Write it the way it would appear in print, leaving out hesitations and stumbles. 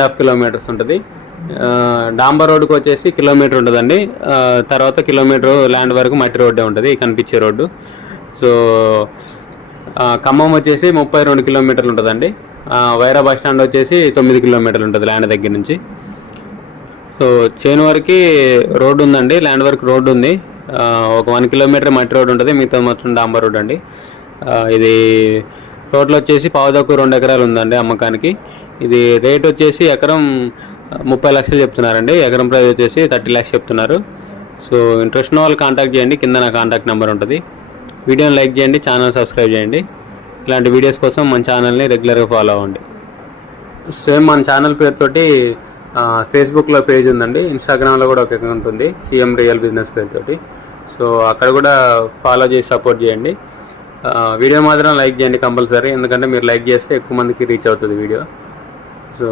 1.5 kilometres ఉంటుంది. డాంబర్ రోడ్డుకి వచ్చేసి కిలోమీటర్ ఉంటుందండి. తర్వాత కిలోమీటర్ ల్యాండ్ వరకు మట్టి రోడ్డే ఉంటుంది, కనిపించే రోడ్డు. సో ఖమ్మం వచ్చేసి 32 కిలోమీటర్లు ఉంటుందండి. వైరా బస్ స్టాండ్ వచ్చేసి 9 కిలోమీటర్లు ఉంటుంది ల్యాండ్ దగ్గర నుంచి. సో చేను వరకు రోడ్డు ఉందండి, ల్యాండ్ వరకు రోడ్డు ఉంది. ఒక 1 కిలోమీటర్ మట్టి రోడ్డు ఉంటుంది, మిగతా మొత్తం డాంబర్ రోడ్ అండి. ఇది టోటల్ వచ్చేసి 2 ఎకరాలు ఉందండి అమ్మకానికి. ఇది రేట్ వచ్చేసి ఎకరం 30 లక్షలు చెప్తున్నారండి. ఎకరం ప్రైస్ వచ్చేసి 30 లక్షలు చెప్తున్నారు. సో ఇంట్రెస్ట్ ఉన్న వాళ్ళు కాంటాక్ట్ చేయండి, కింద నా కాంటాక్ట్ నెంబర్ ఉంటుంది. వీడియోని లైక్ చేయండి, ఛానల్ సబ్స్క్రైబ్ చేయండి. ఇలాంటి వీడియోస్ కోసం మన ఛానల్ని రెగ్యులర్గా ఫాలో అవ్వండి. సేమ్ మన ఛానల్ పేరుతోటి ఫేస్బుక్లో పేజ్ ఉందండి, ఇన్స్టాగ్రామ్లో కూడా ఒక అకౌంట్ ఉంది సీఎం రియల్ బిజినెస్ పేరుతోటి. సో అక్కడ కూడా ఫాలో చేసి సపోర్ట్ చేయండి. వీడియో మాత్రం లైక్ చేయండి కంపల్సరీ, ఎందుకంటే మీరు లైక్ చేస్తే ఎక్కువ మందికి రీచ్ అవుతుంది వీడియో. సో